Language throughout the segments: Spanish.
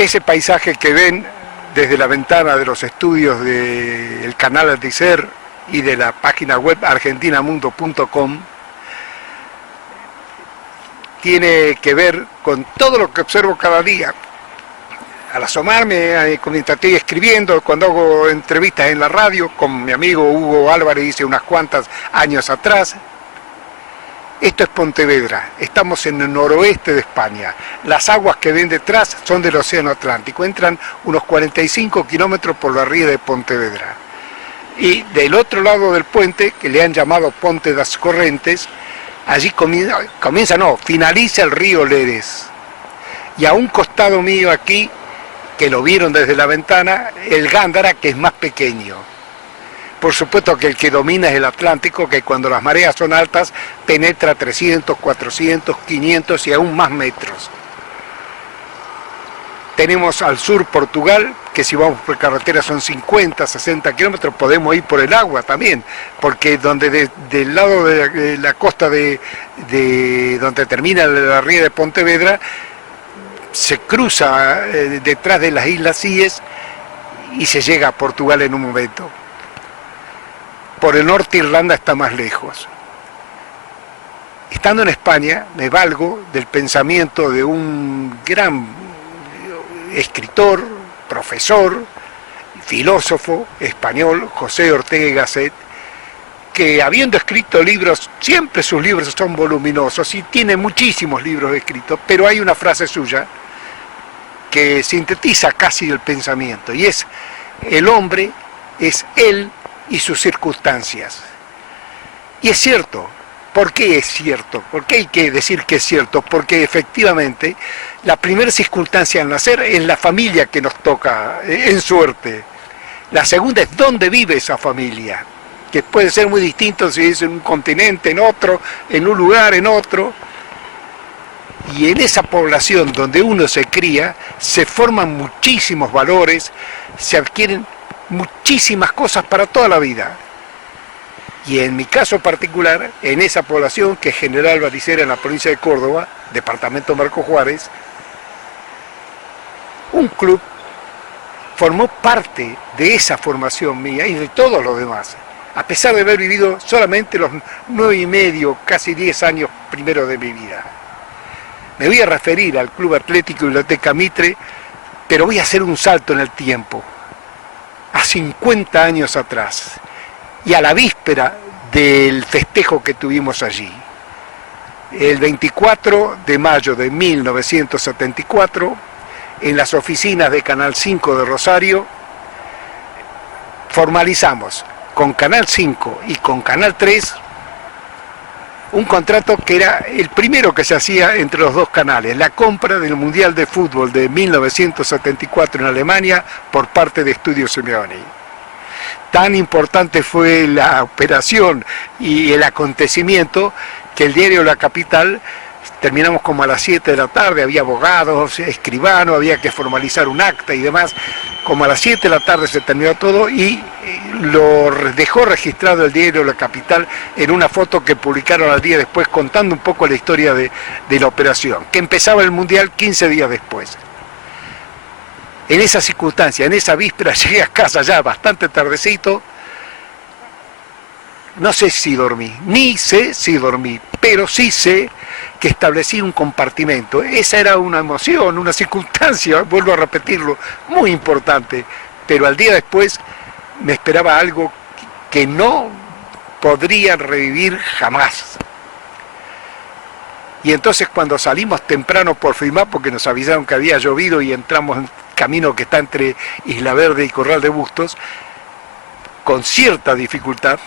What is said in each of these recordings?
Ese paisaje que ven desde la ventana de los estudios del canal Aldicer y de la página web argentinamundo.com tiene que ver con todo lo que observo cada día. Al asomarme, mientras estoy escribiendo, cuando hago entrevistas en la radio, con mi amigo Hugo Álvarez hice unas cuantas años atrás. Esto es Pontevedra, estamos en el noroeste de España. Las aguas que ven detrás son del Océano Atlántico, entran unos 45 kilómetros por la ría de Pontevedra. Y del otro lado del puente, que le han llamado Ponte das Correntes, allí finaliza el río Lérez. Y a un costado mío aquí, que lo vieron desde la ventana, el Gándara, que es más pequeño. Por supuesto que el que domina es el Atlántico, que cuando las mareas son altas penetra 300, 400, 500 y aún más metros. Tenemos al sur Portugal, que si vamos por carretera son 50, 60 kilómetros, podemos ir por el agua también, porque del lado de la costa de donde termina la ría de Pontevedra, se cruza detrás de las Islas Cíes y se llega a Portugal en un momento. Por el norte Irlanda está más lejos. Estando en España me valgo del pensamiento de un gran escritor, profesor, filósofo español, José Ortega y Gasset, que habiendo escrito libros, siempre sus libros son voluminosos y tiene muchísimos libros escritos, pero hay una frase suya que sintetiza casi el pensamiento, y es: el hombre es él y sus circunstancias. Y es cierto. ¿Por qué es cierto? ¿Por qué hay que decir que es cierto? Porque efectivamente la primera circunstancia al nacer es la familia que nos toca en suerte. La segunda es dónde vive esa familia, que puede ser muy distinto si es en un continente, en otro, en un lugar, en otro. Y en esa población donde uno se cría, se forman muchísimos valores, se adquieren muchísimas cosas para toda la vida. Y en mi caso particular, en esa población, que es General Baricera, en la provincia de Córdoba, departamento Marco Juárez, un club formó parte de esa formación mía y de todos los demás, a pesar de haber vivido solamente los 9,5, casi 10 años primero de mi vida. Me voy a referir al Club Atlético Biblioteca Mitre, pero voy a hacer un salto en el tiempo, a 50 años atrás, y a la víspera del festejo que tuvimos allí. El 24 de mayo de 1974, en las oficinas de Canal 5 de Rosario, formalizamos con Canal 5 y con Canal 3 un contrato que era el primero que se hacía entre los dos canales, la compra del Mundial de Fútbol de 1974 en Alemania por parte de Estudios Simeoni. Tan importante fue la operación y el acontecimiento que el diario La Capital, terminamos como a las 7 de la tarde, había abogados, escribanos, había que formalizar un acta y demás, como a las 7 de la tarde se terminó todo y lo dejó registrado el diario La Capital en una foto que publicaron al día después contando un poco la historia de la operación, que empezaba el Mundial 15 días después. En esa circunstancia, en esa víspera, llegué a casa ya bastante tardecito. No sé si dormí, ni sé si dormí, pero sí sé que establecí un compartimento. Esa era una emoción, una circunstancia, vuelvo a repetirlo, muy importante. Pero al día después me esperaba algo que no podría revivir jamás. Y entonces cuando salimos temprano por firmar, porque nos avisaron que había llovido y entramos en camino que está entre Isla Verde y Corral de Bustos, con cierta dificultad,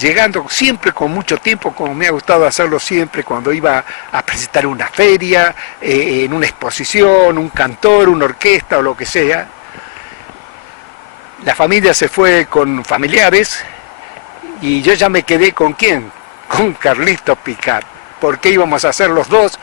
llegando siempre con mucho tiempo, como me ha gustado hacerlo siempre cuando iba a presentar una feria, en una exposición, un cantor, una orquesta o lo que sea. La familia se fue con familiares y yo ya me quedé ¿con quién? Con Carlitos Picard. ¿Por qué íbamos a hacer los dos?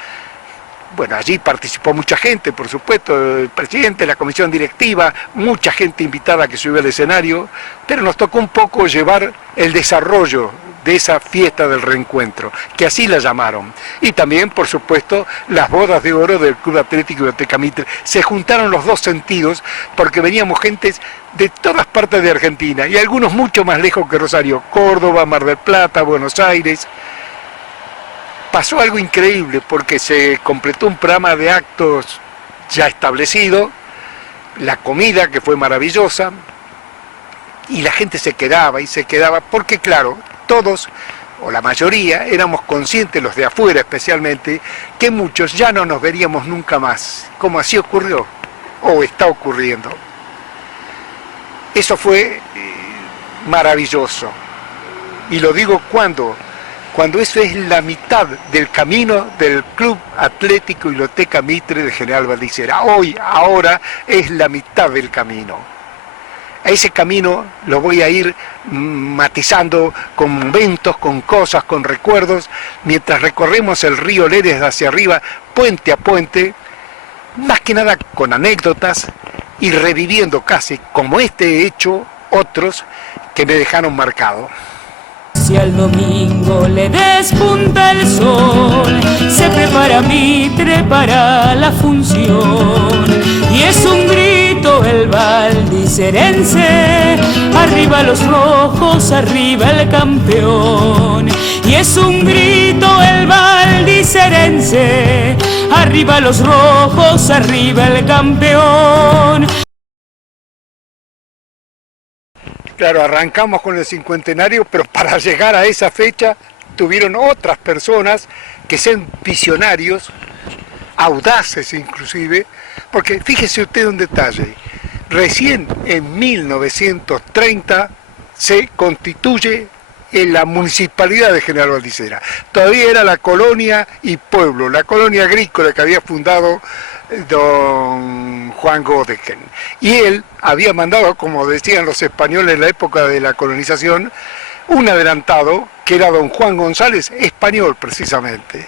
Bueno, allí participó mucha gente, por supuesto, el presidente, la comisión directiva, mucha gente invitada que subió al escenario, pero nos tocó un poco llevar el desarrollo de esa fiesta del reencuentro, que así la llamaron. Y también, por supuesto, las bodas de oro del Club Atlético y Biblioteca Mitre. Se juntaron los dos sentidos porque veníamos gentes de todas partes de Argentina y algunos mucho más lejos que Rosario, Córdoba, Mar del Plata, Buenos Aires. Pasó algo increíble porque se completó un programa de actos ya establecido, la comida que fue maravillosa, y la gente se quedaba y se quedaba, porque claro, todos, o la mayoría, éramos conscientes, los de afuera especialmente, que muchos ya no nos veríamos nunca más, como así ocurrió, o está ocurriendo. Eso fue maravilloso, y lo digo cuando eso es la mitad del camino del Club Atlético y Biblioteca Mitre de General Valdicera. Ahora es la mitad del camino. A ese camino lo voy a ir matizando con momentos, con cosas, con recuerdos, mientras recorremos el río Leres hacia arriba, puente a puente, más que nada con anécdotas y reviviendo casi, como este hecho, otros que me dejaron marcado. Si al domingo le despunta el sol, se prepara Mitre para la función. Y es un grito el valdicerense, arriba los rojos, arriba el campeón. Y es un grito el valdicerense, arriba los rojos, arriba el campeón. Claro, arrancamos con el cincuentenario, pero para llegar a esa fecha tuvieron otras personas que sean visionarios, audaces inclusive, porque fíjese usted un detalle, recién en 1930 se constituye en la municipalidad de General Valdicera. Todavía era la colonia y pueblo, la colonia agrícola que había fundado don Juan Godeken. Y él había mandado, como decían los españoles en la época de la colonización, un adelantado, que era don Juan González, español precisamente.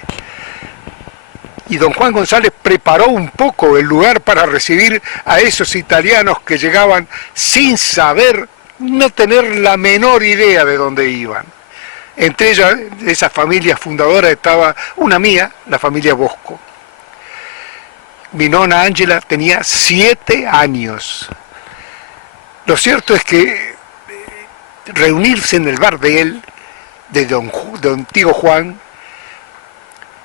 Y don Juan González preparó un poco el lugar para recibir a esos italianos que llegaban sin saber, no tener la menor idea de dónde iban. Entre ellas, de esas familias fundadoras, estaba una mía, la familia Bosco. Mi nona Ángela tenía 7 años. Lo cierto es que reunirse en el bar de él, de don tío Juan,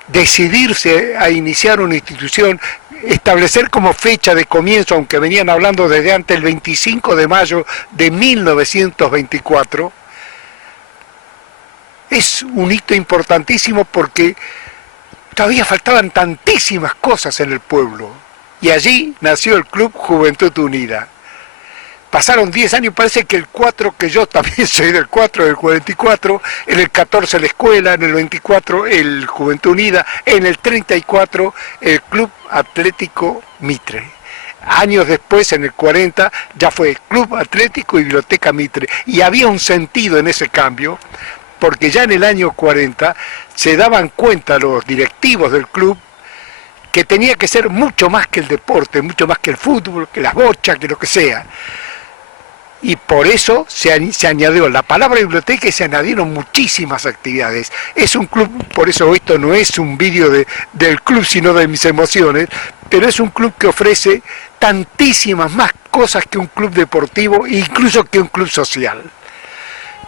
decidirse a iniciar una institución, establecer como fecha de comienzo, aunque venían hablando desde antes, el 25 de mayo de 1924, es un hito importantísimo porque todavía faltaban tantísimas cosas en el pueblo. Y allí nació el Club Juventud Unida. Pasaron 10 años, parece que el 4, que yo también soy del 4, del 44, en el 14 la escuela, en el 24 el Juventud Unida, en el 34 el Club Atlético Mitre. Años después, en el 40, ya fue Club Atlético y Biblioteca Mitre. Y había un sentido en ese cambio, porque ya en el año 40 se daban cuenta los directivos del club que tenía que ser mucho más que el deporte, mucho más que el fútbol, que las bochas, que lo que sea. Y por eso se añadió la palabra biblioteca y se añadieron muchísimas actividades. Es un club, por eso esto no es un vídeo del club, sino de mis emociones, pero es un club que ofrece tantísimas más cosas que un club deportivo, incluso que un club social.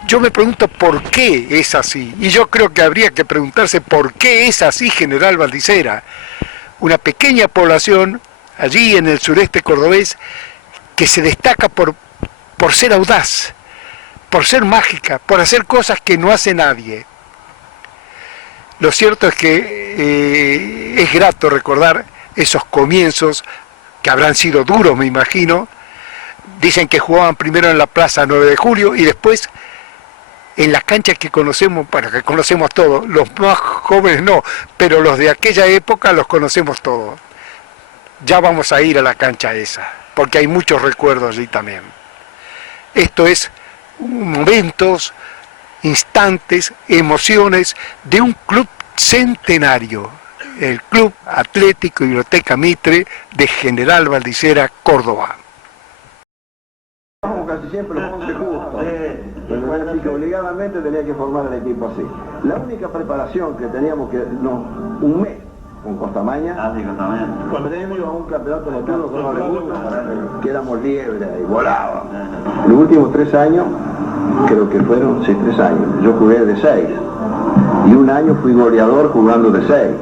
Yo me pregunto por qué es así, y yo creo que habría que preguntarse por qué es así General Valdicera, una pequeña población allí en el sureste cordobés que se destaca por ser audaz, por ser mágica, por hacer cosas que no hace nadie. Lo cierto es que es grato recordar esos comienzos que habrán sido duros, me imagino. Dicen que jugaban primero en la Plaza 9 de Julio y después en las canchas que conocemos, bueno, que conocemos todos, los más jóvenes no, pero los de aquella época los conocemos todos. Ya vamos a ir a la cancha esa, porque hay muchos recuerdos allí también. Esto es momentos, instantes, emociones de un club centenario, el Club Atlético y Biblioteca Mitre de General Valdicera, Córdoba. Casi siempre los ponte justo. Así que obligadamente tenía que formar el equipo así. La única preparación que teníamos un mes con Costamaña, premio a un campeonato de turno con Oleburgo, que éramos liebres y volábamos. Los últimos 3 años, creo que fueron 3 años, yo jugué de 6. Y un año fui goleador jugando de 6,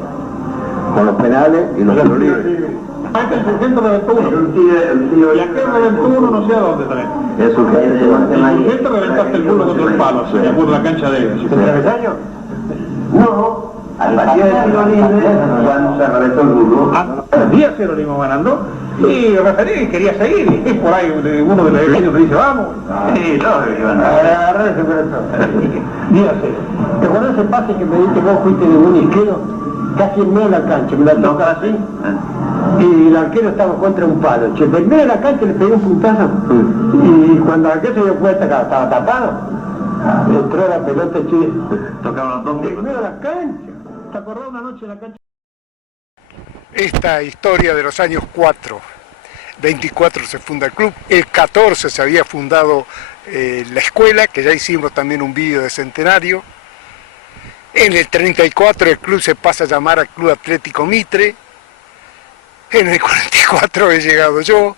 con los penales y los tiros libres. Antes el Surgente reventó uno. Y aquel reventó uno no sé a dónde también. El Surgente reventaste el culo contra el palo, se me la cancha de ellos. ¿Hace 3 años? No. Al partido de tiro libre ya se reventó el culo. 10-0 le íbamos ganando. Y el referí quería seguir. Y por ahí uno de los pequeños me dice, vamos. Sí, no, que iban a agarrar ese corazón. 10-0. ¿Te acuerdas ese pase que me diste vos fuiste de un izquierdo? Casi en medio de la cancha, me la toca así. Y el arquero estaba contra un palo. Che, del medio de la cancha le pegué un puntazo. Y cuando el arquero se dio cuenta que estaba tapado, entró la pelota, che. Tocaban los dos. Del medio de la cancha. ¿Te acordás una noche en la cancha? Esta historia de los años 24 se funda el club, el 14 se había fundado la escuela, que ya hicimos también un vídeo de centenario. En el 34 el club se pasa a llamar al Club Atlético Mitre. En el 44 he llegado yo.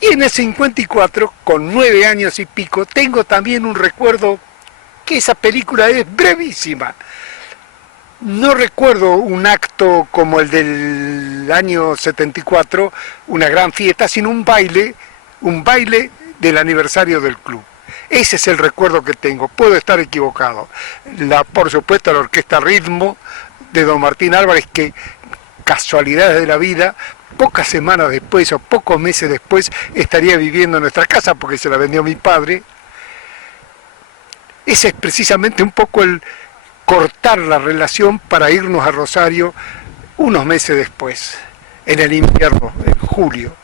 Y en el 54, con 9 años y pico, tengo también un recuerdo que esa película es brevísima. No recuerdo un acto como el del año 74, una gran fiesta, sino un baile del aniversario del club. Ese es el recuerdo que tengo, puedo estar equivocado. Por supuesto la Orquesta Ritmo de don Martín Álvarez, que casualidades de la vida, pocas semanas después o pocos meses después estaría viviendo en nuestra casa porque se la vendió mi padre. Ese es precisamente un poco el cortar la relación para irnos a Rosario unos meses después, en el invierno, en julio.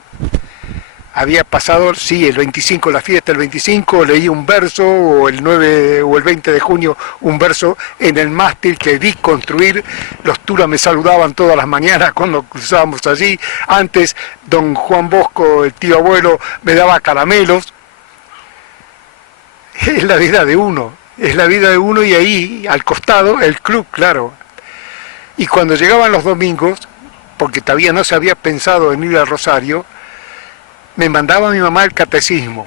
Había pasado, sí, el 25 la fiesta, el 25 leí un verso, o el 9 o el 20 de junio un verso en el mástil que vi construir. Los turas me saludaban todas las mañanas cuando cruzábamos allí. Antes don Juan Bosco, el tío abuelo, me daba caramelos. Es la vida de uno, es la vida de uno, y ahí al costado el club, claro. Y cuando llegaban los domingos, porque todavía no se había pensado en ir a Rosario, me mandaba mi mamá al catecismo.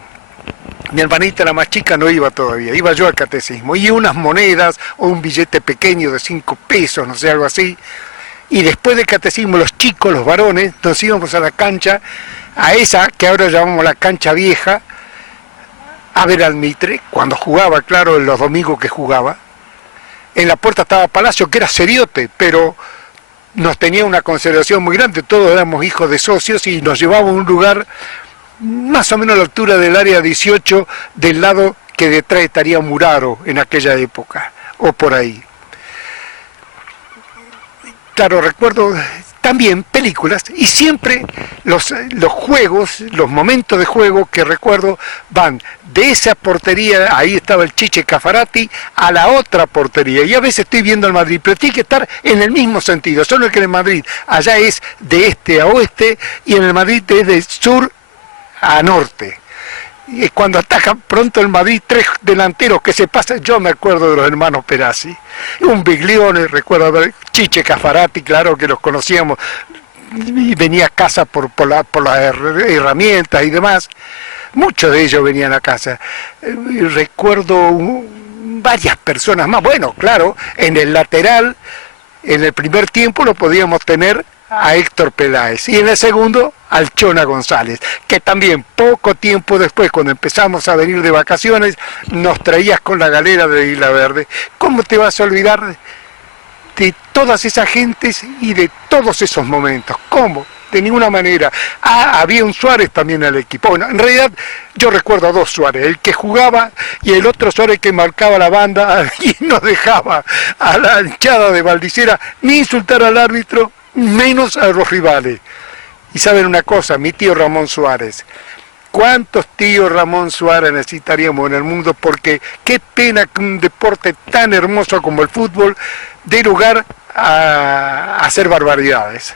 Mi hermanita, la más chica, no iba todavía, iba yo al catecismo. Y unas monedas o un billete pequeño de 5 pesos, no sé, algo así. Y después del catecismo, los chicos, los varones, nos íbamos a la cancha, a esa que ahora llamamos la cancha vieja, a ver al Mitre, cuando jugaba, claro, en los domingos que jugaba. En la puerta estaba Palacio, que era seriote, pero nos tenía una consideración muy grande, todos éramos hijos de socios y nos llevaba a un lugar más o menos a la altura del área 18, del lado que detrás estaría Muraro en aquella época, o por ahí. Claro, recuerdo también películas, y siempre los juegos, los momentos de juego que recuerdo van de esa portería, ahí estaba el Chiche Cafarati, a la otra portería, y a veces estoy viendo el Madrid, pero tiene que estar en el mismo sentido, solo que en el Madrid allá es de este a oeste, y en el Madrid es de sur a norte. Y cuando ataca pronto el Madrid, 3 delanteros que se pasan, yo me acuerdo de los hermanos Perazzi, un Biglione, recuerdo ver Chiche Cafarati, claro que los conocíamos, y venía a casa por las herramientas y demás, muchos de ellos venían a casa. Recuerdo varias personas más, bueno, claro, en el lateral, en el primer tiempo lo podíamos tener a Héctor Peláez, y en el segundo al Chona González, que también poco tiempo después, cuando empezamos a venir de vacaciones, nos traías con la galera de Isla Verde. ¿Cómo te vas a olvidar de todas esas gentes y de todos esos momentos? ¿Cómo? De ninguna manera. Había un Suárez también en el equipo. Bueno, en realidad yo recuerdo a 2 Suárez, el que jugaba y el otro Suárez que marcaba la banda y no dejaba a la hinchada de Valdicera ni insultar al árbitro, menos a los rivales. Y saben una cosa, mi tío Ramón Suárez, ¿cuántos tíos Ramón Suárez necesitaríamos en el mundo? Porque qué pena que un deporte tan hermoso como el fútbol dé lugar a hacer barbaridades.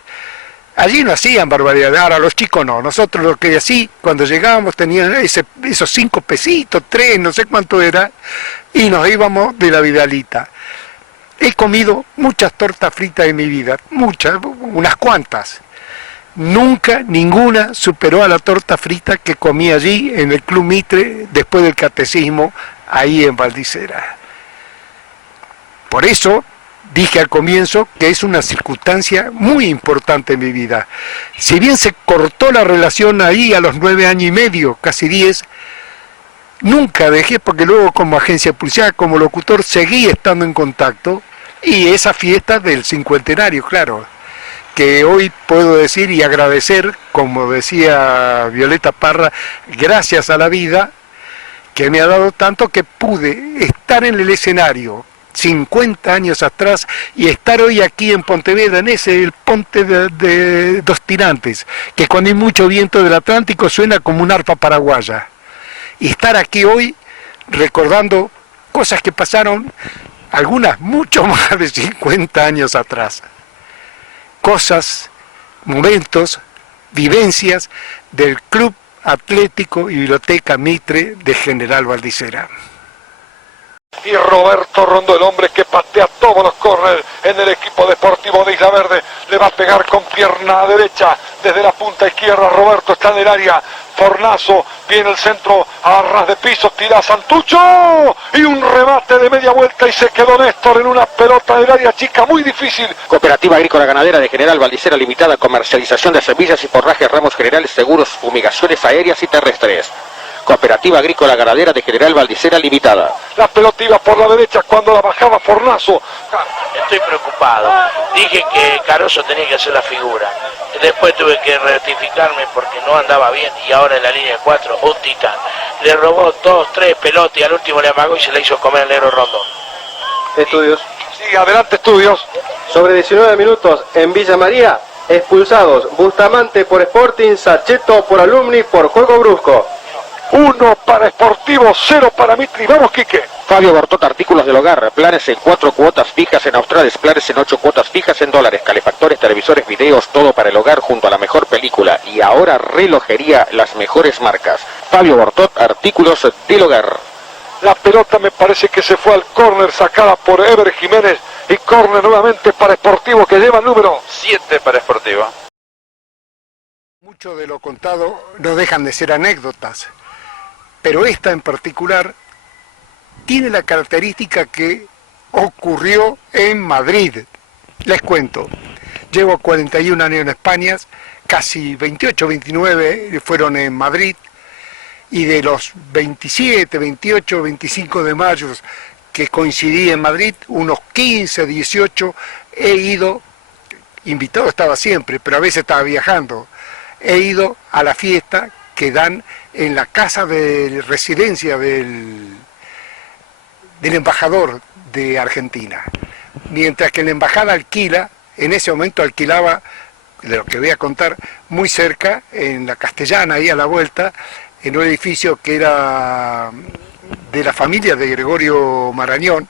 Allí no hacían barbaridades, ahora los chicos no. Nosotros lo que así, cuando llegábamos tenían esos 5 pesitos, 3, no sé cuánto era, y nos íbamos de la Vidalita. He comido muchas tortas fritas en mi vida, muchas, unas cuantas. Nunca, ninguna superó a la torta frita que comí allí en el Club Mitre después del catecismo, ahí en Valdicera. Por eso dije al comienzo que es una circunstancia muy importante en mi vida. Si bien se cortó la relación ahí a los 9 años y medio, casi 10, nunca dejé, porque luego como agencia de publicidad, como locutor, seguí estando en contacto, y esa fiesta del cincuentenario, claro, que hoy puedo decir y agradecer, como decía Violeta Parra, gracias a la vida, que me ha dado tanto que pude estar en el escenario 50 años atrás y estar hoy aquí en Pontevedra, en el Ponte de Dos Tirantes, que cuando hay mucho viento del Atlántico suena como un arpa paraguaya. Y estar aquí hoy recordando cosas que pasaron, algunas mucho más de 50 años atrás. Cosas, momentos, vivencias del Club Atlético y Biblioteca Mitre de General Valdicera. Y Roberto Rondó, el hombre que patea todos los córneres en el equipo deportivo de Isla Verde, le va a pegar con pierna derecha desde la punta izquierda. Roberto está en el área, Fornazo, viene el centro a ras de piso, tira a Santucho y un remate de media vuelta y se quedó Néstor en una pelota del área chica muy difícil. Cooperativa Agrícola Ganadera de General Valdicera Limitada, comercialización de semillas y forrajes, ramos generales, seguros, fumigaciones aéreas y terrestres. Cooperativa Agrícola Ganadera de General Valdicera Limitada. La pelota iba por la derecha cuando la bajaba Fornazo. Estoy preocupado. Dije que Caroso tenía que hacer la figura. Después tuve que rectificarme porque no andaba bien y ahora en la línea 4, un titán. Le robó 2, 3 pelotas y al último le amagó y se le hizo comer el negro Rondón. Estudios. Sí, adelante Estudios. Sobre 19 minutos en Villa María, expulsados Bustamante por Sporting, Saccheto por Alumni por juego brusco. 1 para Sportivo, 0 para Mitri. Vamos, Quique. Fabio Bortot, artículos del hogar, planes en 4 cuotas fijas en australes, planes en 8 cuotas fijas en dólares, calefactores, televisores, videos, todo para el hogar junto a la mejor película y ahora relojería, las mejores marcas. Fabio Bortot, artículos del hogar. La pelota me parece que se fue al córner, sacada por Ever Jiménez, y córner nuevamente para Sportivo, que lleva el número 7 para Sportivo. Mucho de lo contado no dejan de ser anécdotas, pero esta en particular tiene la característica que ocurrió en Madrid. Les cuento, llevo 41 años en España, casi 28, 29 fueron en Madrid, y de los 27, 28, 25 de mayo que coincidí en Madrid, unos 15, 18, he ido, invitado estaba siempre, pero a veces estaba viajando, he ido a la fiesta que dan en la casa de residencia del embajador de Argentina. Mientras que la embajada alquila, en ese momento alquilaba, de lo que voy a contar, muy cerca, en la Castellana, ahí a la vuelta, en un edificio que era de la familia de Gregorio Marañón,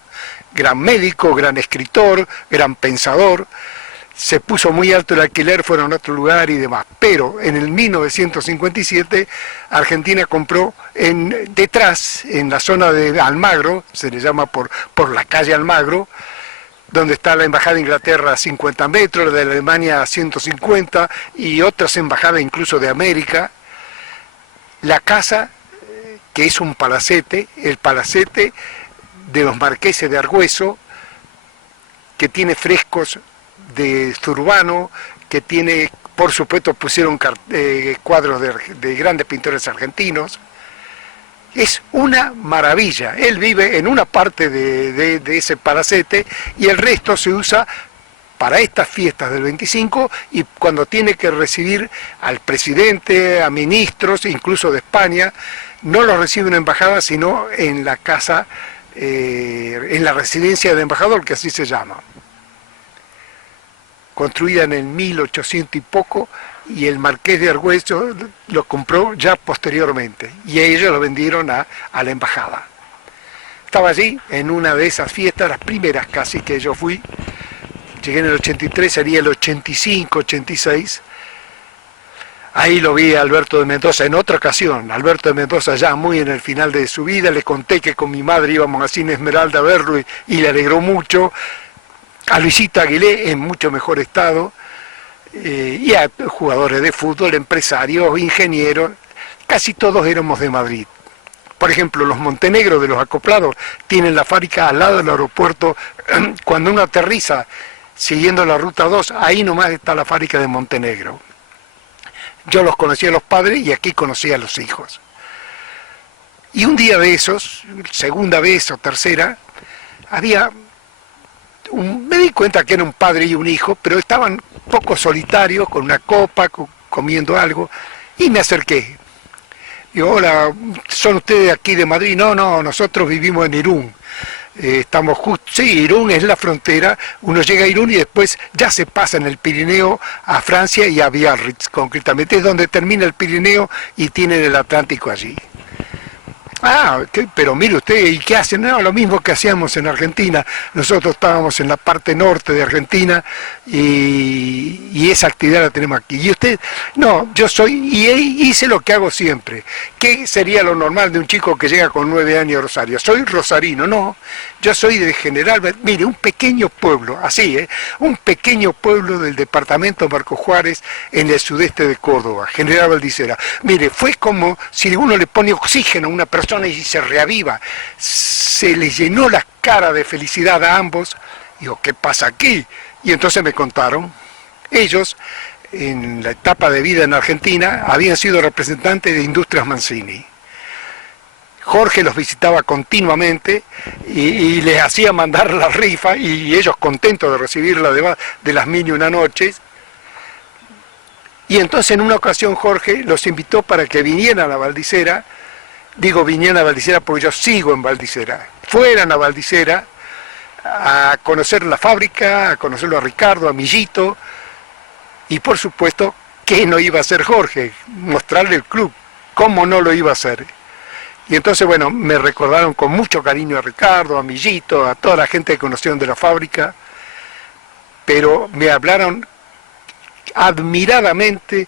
gran médico, gran escritor, gran pensador. Se puso muy alto el alquiler, fueron a otro lugar y demás, pero en el 1957 Argentina compró detrás, en la zona de Almagro, se le llama por la calle Almagro, donde está la embajada de Inglaterra a 50 metros, la de Alemania a 150 y otras embajadas incluso de América, la casa que es un palacete, el palacete de los marqueses de Argüeso, que tiene frescos de Zurbano, que tiene, por supuesto, pusieron cuadros de grandes pintores argentinos. Es una maravilla. Él vive en una parte de ese palacete y el resto se usa para estas fiestas del 25 y cuando tiene que recibir al presidente, a ministros, incluso de España, no los recibe una embajada, sino en la casa, en la residencia del embajador, que así se llama. Construida en el 1800 y poco, y el marqués de Argüello lo compró ya posteriormente, y ellos lo vendieron a la embajada. Estaba allí en una de esas fiestas, las primeras casi que yo fui, llegué en el 83, sería el 85, 86, Ahí lo vi a Alberto de Mendoza en otra ocasión. Alberto de Mendoza ya muy en el final de su vida, le conté que con mi madre íbamos a Cine Esmeralda a verlo y le alegró mucho. A Luisito Aguilé en mucho mejor estado, y a jugadores de fútbol, empresarios, ingenieros, casi todos éramos de Madrid. Por ejemplo, los Montenegro de los acoplados tienen la fábrica al lado del aeropuerto. Cuando uno aterriza siguiendo la ruta 2, ahí nomás está la fábrica de Montenegro. Yo los conocí a los padres y aquí conocí a los hijos. Y un día de esos, segunda vez o tercera, me di cuenta que era un padre y un hijo, pero estaban un poco solitarios, con una copa, comiendo algo, y me acerqué. Digo, hola, ¿son ustedes aquí de Madrid? No, nosotros vivimos en Irún. Estamos justo, sí, Irún es la frontera, uno llega a Irún y después ya se pasa en el Pirineo a Francia y a Biarritz, concretamente, es donde termina el Pirineo y tienen el Atlántico allí. Pero mire usted, ¿y qué hacen? No, lo mismo que hacíamos en Argentina. Nosotros estábamos en la parte norte de Argentina y esa actividad la tenemos aquí. Y usted, no, yo hice lo que hago siempre. ¿Qué sería lo normal de un chico que llega con 9 años a Rosario? Soy rosarino, no. Yo soy de General, mire, un pequeño pueblo, así, un pequeño pueblo del departamento Marco Juárez en el sudeste de Córdoba, General Valdicera. Mire, fue como si uno le pone oxígeno a una persona y se reaviva. Se les llenó la cara de felicidad a ambos. Digo, ¿qué pasa aquí? Y entonces me contaron, ellos, en la etapa de vida en Argentina, habían sido representantes de Industrias Mancini. Jorge los visitaba continuamente y les hacía mandar la rifa y ellos contentos de recibirla de las 1001 noches. Y entonces en una ocasión Jorge los invitó para que vinieran a Valdicera. Digo vinieran a Valdicera porque yo sigo en Valdicera. Fueran a Valdicera a conocer la fábrica, a conocerlo a Ricardo, a Millito. Y por supuesto, ¿qué no iba a hacer Jorge? Mostrarle el club. ¿Cómo no lo iba a hacer? Y entonces, bueno, me recordaron con mucho cariño a Ricardo, a Millito, a toda la gente que conocieron de la fábrica, pero me hablaron admiradamente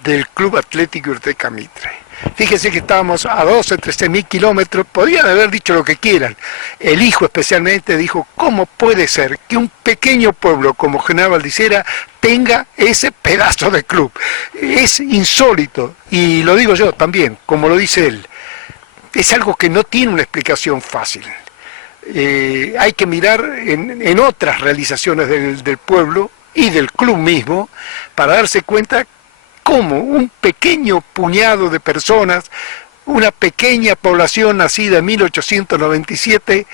del Club Atlético Urteca Mitre. Fíjense que estábamos a 12, 13.000 kilómetros, podían haber dicho lo que quieran. El hijo especialmente dijo, ¿cómo puede ser que un pequeño pueblo como General Valdicera tenga ese pedazo de club? Es insólito, y lo digo yo también, como lo dice él. Es algo que no tiene una explicación fácil. Hay que mirar en otras realizaciones del pueblo y del club mismo para darse cuenta cómo un pequeño puñado de personas, una pequeña población nacida en 1897,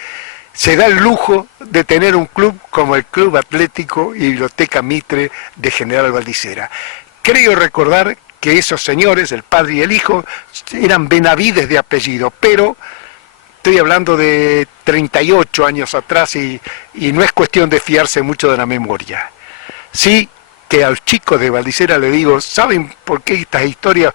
se da el lujo de tener un club como el Club Atlético y Biblioteca Mitre de General Valdicera. Creo recordar que esos señores, el padre y el hijo, eran Benavides de apellido, pero estoy hablando de 38 años atrás y no es cuestión de fiarse mucho de la memoria. Sí que al chico de Valdicera le digo, ¿saben por qué estas historias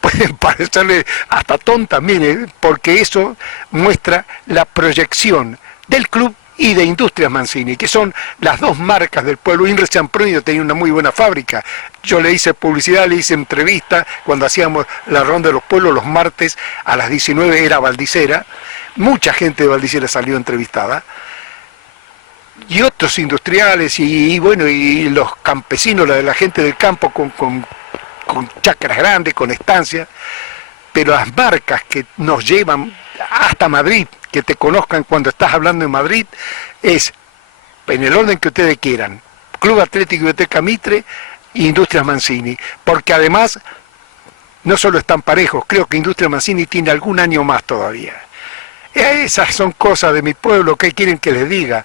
pueden parecerle hasta tontas? Mire, porque eso muestra la proyección del club y de Industrias Mancini, que son las dos marcas del pueblo. Inres Champronido tenía una muy buena fábrica. Yo le hice publicidad, le hice entrevista cuando hacíamos la ronda de los pueblos los martes a las 19, era Valdicera. Mucha gente de Valdicera salió entrevistada. Y otros industriales y bueno, y los campesinos, la gente del campo con chacras grandes, con estancias. Pero las marcas que nos llevan hasta Madrid, que te conozcan cuando estás hablando en Madrid, es, en el orden que ustedes quieran, Club Atlético y Biblioteca Mitre e Industrias Mancini, porque además no solo están parejos, creo que Industrias Mancini tiene algún año más todavía. Esas son cosas de mi pueblo, ¿qué quieren que les diga?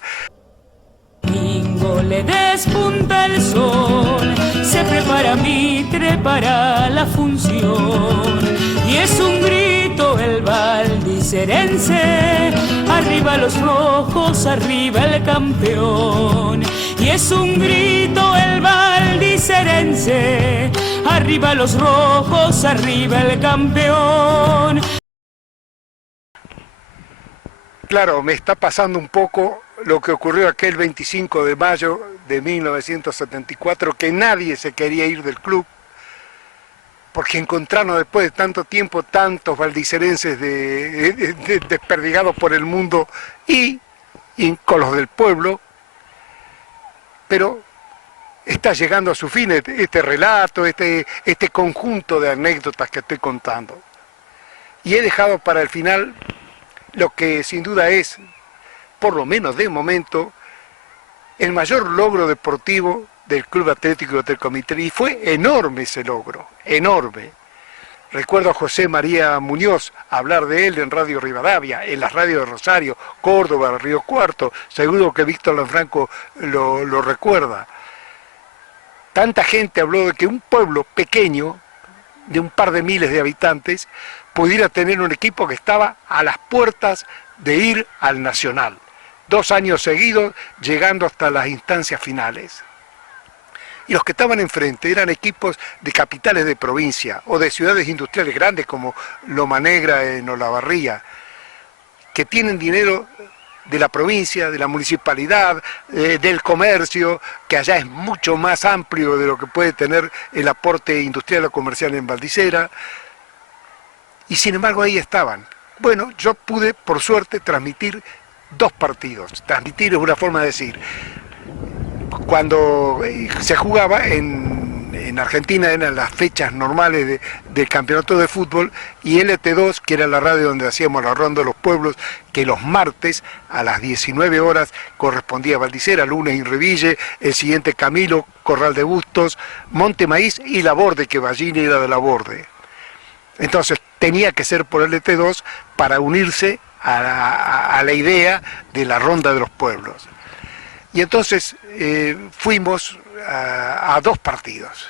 Domingo le despunta el sol, se prepara Mitre para la función y es un grito el valdicerense, arriba los rojos, arriba el campeón. Y es un grito el valdicerense, arriba los rojos, arriba el campeón. Claro, me está pasando un poco lo que ocurrió aquel 25 de mayo de 1974, que nadie se quería ir del club, porque encontrarnos después de tanto tiempo tantos valdicerenses desperdigados por el mundo y con los del pueblo, pero está llegando a su fin este relato, este conjunto de anécdotas que estoy contando. Y he dejado para el final lo que sin duda es, por lo menos de momento, el mayor logro deportivo del Club Atlético Hotel Comitre, y fue enorme ese logro, enorme. Recuerdo a José María Muñoz hablar de él en Radio Rivadavia, en las radios de Rosario, Córdoba, Río Cuarto, seguro que Víctor Lanfranco lo recuerda. Tanta gente habló de que un pueblo pequeño, de un par de miles de habitantes, pudiera tener un equipo que estaba a las puertas de ir al Nacional. 2 años seguidos, llegando hasta las instancias finales. Y los que estaban enfrente eran equipos de capitales de provincia o de ciudades industriales grandes como Loma Negra en Olavarría, que tienen dinero de la provincia, de la municipalidad, del comercio, que allá es mucho más amplio de lo que puede tener el aporte industrial o comercial en Valdicera. Y sin embargo ahí estaban. Bueno, yo pude, por suerte, transmitir 2 partidos. Transmitir es una forma de decir. Cuando se jugaba en Argentina eran las fechas normales del campeonato de fútbol, y LT2, que era la radio donde hacíamos la ronda de los pueblos, que los martes a las 19 horas correspondía a Valdicera, lunes Inreville, el siguiente Camilo, Corral de Bustos, Monte Maíz y Laborde, que Ballini era de Laborde. Entonces tenía que ser por LT2 para unirse a la idea de la ronda de los pueblos. Y entonces fuimos a 2 partidos.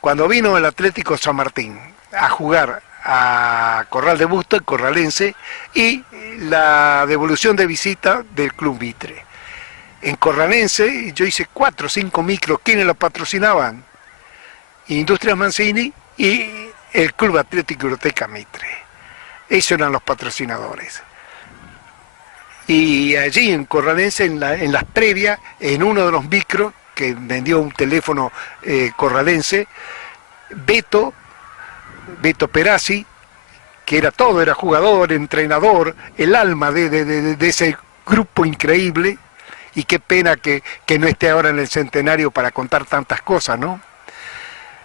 Cuando vino el Atlético San Martín a jugar a Corral de Bustos, el corralense, y la devolución de visita del Club Mitre. En Corralense yo hice 4 o 5 micros. ¿Quiénes lo patrocinaban? Industrias Mancini y el Club Atlético Biblioteca Mitre. Esos eran los patrocinadores. Y allí en Corralense, en las previas, en uno de los micros que vendió un teléfono corralense, Beto Perazzi, que era todo, era jugador, entrenador, el alma de ese grupo increíble, y qué pena que no esté ahora en el centenario para contar tantas cosas, ¿no?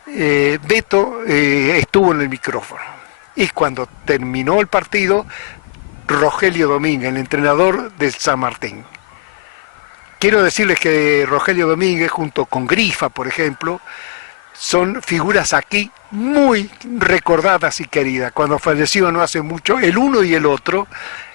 Beto estuvo en el micrófono, y cuando terminó el partido, Rogelio Domínguez, el entrenador del San Martín. Quiero decirles que Rogelio Domínguez, junto con Grifa, por ejemplo, son figuras aquí muy recordadas y queridas. Cuando falleció no hace mucho, el uno y el otro,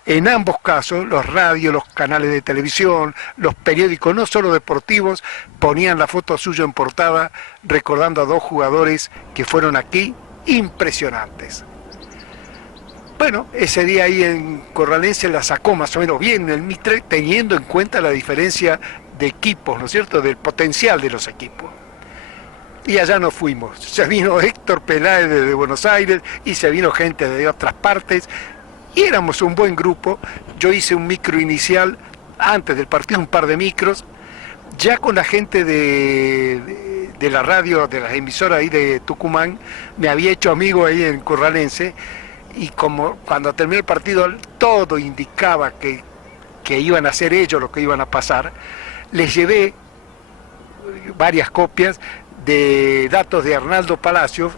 en ambos casos, los radios, los canales de televisión, los periódicos, no solo deportivos, ponían la foto suya en portada, recordando a 2 jugadores que fueron aquí impresionantes. Bueno, ese día ahí en Corralense la sacó más o menos bien el Mitre, teniendo en cuenta la diferencia de equipos, ¿no es cierto?, del potencial de los equipos. Y allá nos fuimos. Se vino Héctor Peláez desde Buenos Aires y se vino gente de otras partes, y éramos un buen grupo. Yo hice un micro inicial, antes del partido un par de micros, ya con la gente de la radio, de las emisoras ahí de Tucumán. Me había hecho amigo ahí en Corralense, y como cuando terminó el partido todo indicaba que iban a ser ellos los que iban a pasar, les llevé varias copias de datos de Arnaldo Palacios.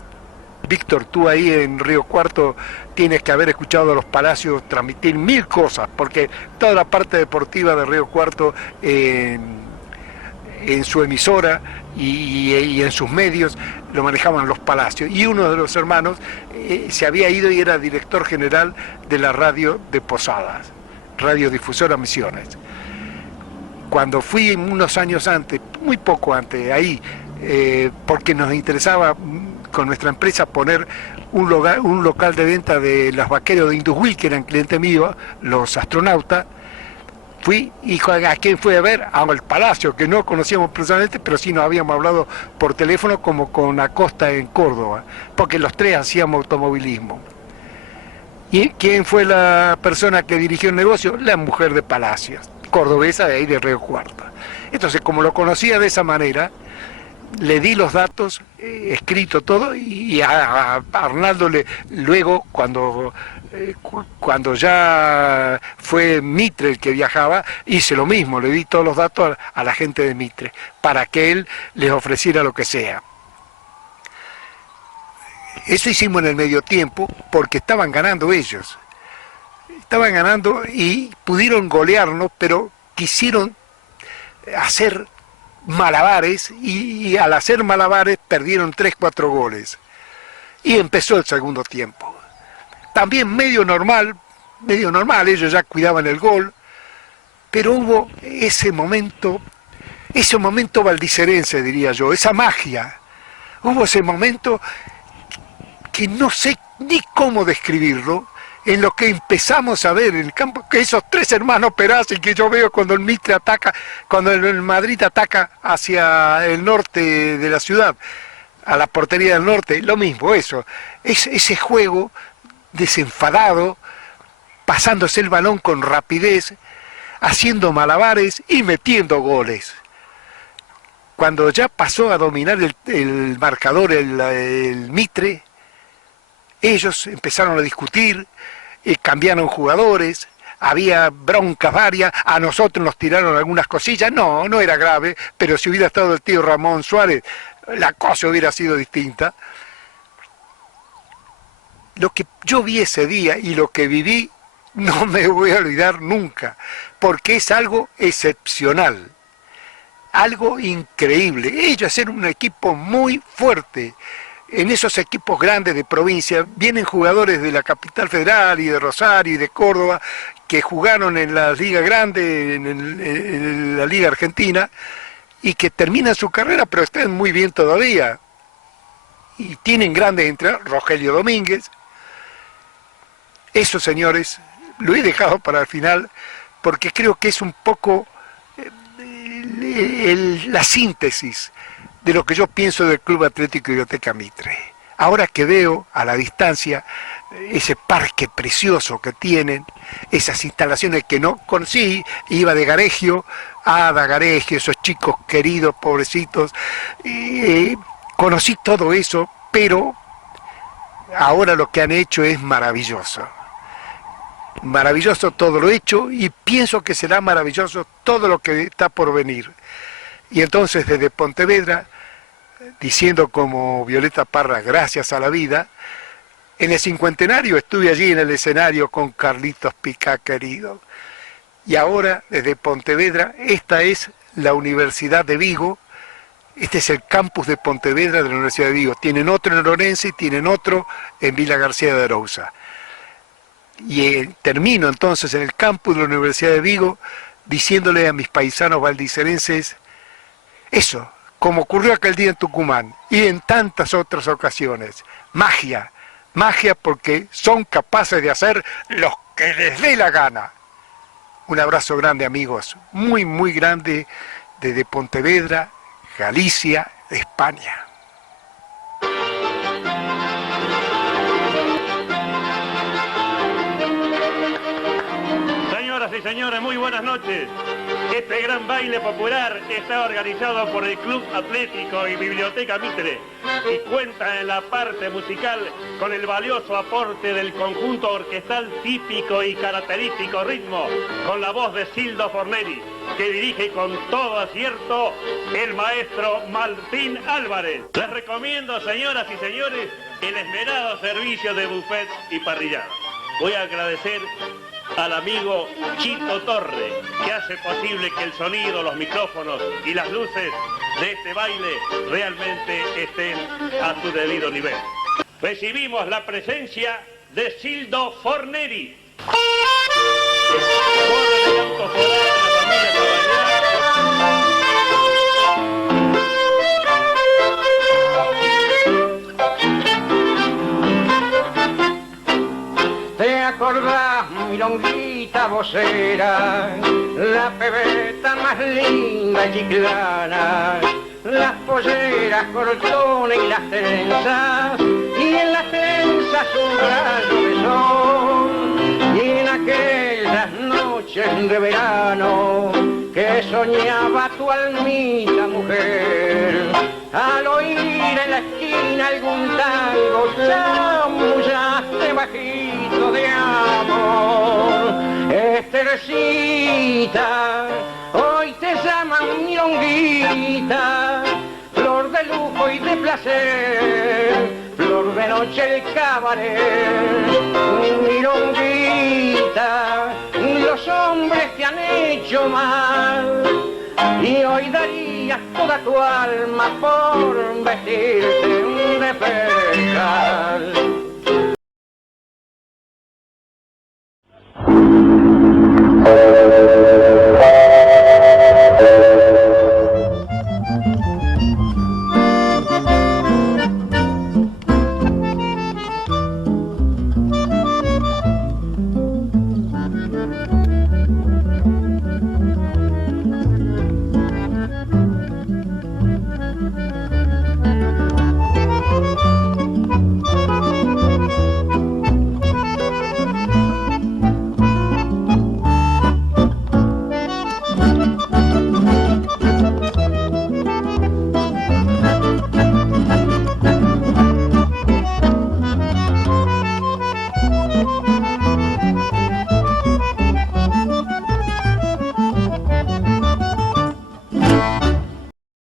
Víctor, tú ahí en Río Cuarto tienes que haber escuchado a los Palacios transmitir 1000 cosas, porque toda la parte deportiva de Río Cuarto en su emisora y en sus medios lo manejaban los Palacios, y uno de los hermanos se había ido y era director general de la radio de Posadas, radiodifusora Misiones. Cuando fui unos años antes, muy poco antes, ahí, porque nos interesaba con nuestra empresa poner un local de venta de las vaqueros de Indushuil, que eran cliente mío, los astronautas. Fui, y ¿a quién fui a ver? Al Palacio, que no conocíamos personalmente, pero sí nos habíamos hablado por teléfono, como con Acosta en Córdoba, porque los 3 hacíamos automovilismo. ¿Y quién fue la persona que dirigió el negocio? La mujer de Palacios, cordobesa de ahí de Río Cuarto. Entonces, como lo conocía de esa manera, le di los datos escrito todo, y a Arnaldo luego cuando ya fue Mitre el que viajaba, hice lo mismo, le di todos los datos a la gente de Mitre para que él les ofreciera lo que sea. Eso hicimos en el medio tiempo porque estaban ganando ellos. Estaban ganando y pudieron golearnos, pero quisieron hacer malabares y al hacer malabares perdieron 3-4 goles. Y empezó el segundo tiempo. También medio normal, ellos ya cuidaban el gol, pero hubo ese momento valdicerense, diría yo, esa magia. Hubo ese momento que no sé ni cómo describirlo, en lo que empezamos a ver en el campo, que esos 3 hermanos Perazzi que yo veo cuando el Mitre ataca, cuando el Madrid ataca hacia el norte de la ciudad, a la portería del norte, lo mismo, eso, ese juego desenfadado, pasándose el balón con rapidez, haciendo malabares y metiendo goles. Cuando ya pasó a dominar el marcador el Mitre, ellos empezaron a discutir, cambiaron jugadores, había broncas varias, a nosotros nos tiraron algunas cosillas, no era grave, pero si hubiera estado el tío Ramón Suárez, la cosa hubiera sido distinta. Lo que yo vi ese día y lo que viví, no me voy a olvidar nunca, porque es algo excepcional, algo increíble. Ellos eran un equipo muy fuerte. En esos equipos grandes de provincia vienen jugadores de la capital federal y de Rosario y de Córdoba que jugaron en la liga grande, en la liga argentina, y que terminan su carrera pero están muy bien todavía. Y tienen grandes entrenadores, Rogelio Domínguez. Esos señores, lo he dejado para el final porque creo que es un poco la síntesis de lo que yo pienso del Club Atlético Biblioteca Mitre. Ahora que veo a la distancia ese parque precioso que tienen, esas instalaciones que no conocí, iba de Garegio, Ada Garegio, esos chicos queridos, pobrecitos, conocí todo eso, pero ahora lo que han hecho es maravilloso. Maravilloso todo lo hecho y pienso que será maravilloso todo lo que está por venir. Y entonces desde Pontevedra, diciendo como Violeta Parra, gracias a la vida, en el 50enario estuve allí en el escenario con Carlitos Picá querido. Y ahora desde Pontevedra, esta es la Universidad de Vigo, este es el campus de Pontevedra de la Universidad de Vigo. Tienen otro en Orense y tienen otro en Villa García de Arousa. Y termino entonces en el campus de la Universidad de Vigo diciéndole a mis paisanos valdicerenses eso, como ocurrió aquel día en Tucumán y en tantas otras ocasiones. Magia, magia porque son capaces de hacer lo que les dé la gana. Un abrazo grande, amigos, muy, muy grande desde Pontevedra, Galicia, España. Señoras y señores, muy buenas noches. Este gran baile popular está organizado por el Club Atlético y Biblioteca Mitre y cuenta en la parte musical con el valioso aporte del conjunto orquestal típico y característico ritmo, con la voz de Sildo Forneri, que dirige con todo acierto el maestro Martín Álvarez. Les recomiendo, señoras y señores, el esmerado servicio de buffet y parrillada. Voy a agradecer al amigo Chito Torre, que hace posible que el sonido, los micrófonos y las luces de este baile realmente estén a su debido nivel. Recibimos la presencia de Sildo Forneri. ¿Te acordás, milonguita vocera, la pebeta más linda y chiclana, las polleras cortones y las trenzas, y en las trenzas un rayo de sol, y en aquellas noches de verano que que soñaba tu almita mujer. Al oír en la esquina algún tango, chamullaste bajito de amor. Estercita, hoy te llaman milonguita, flor de lujo y de placer, flor de noche el cabaret. Milonguita, los hombres te han hecho mal y hoy darías toda tu alma por vestirte de fe.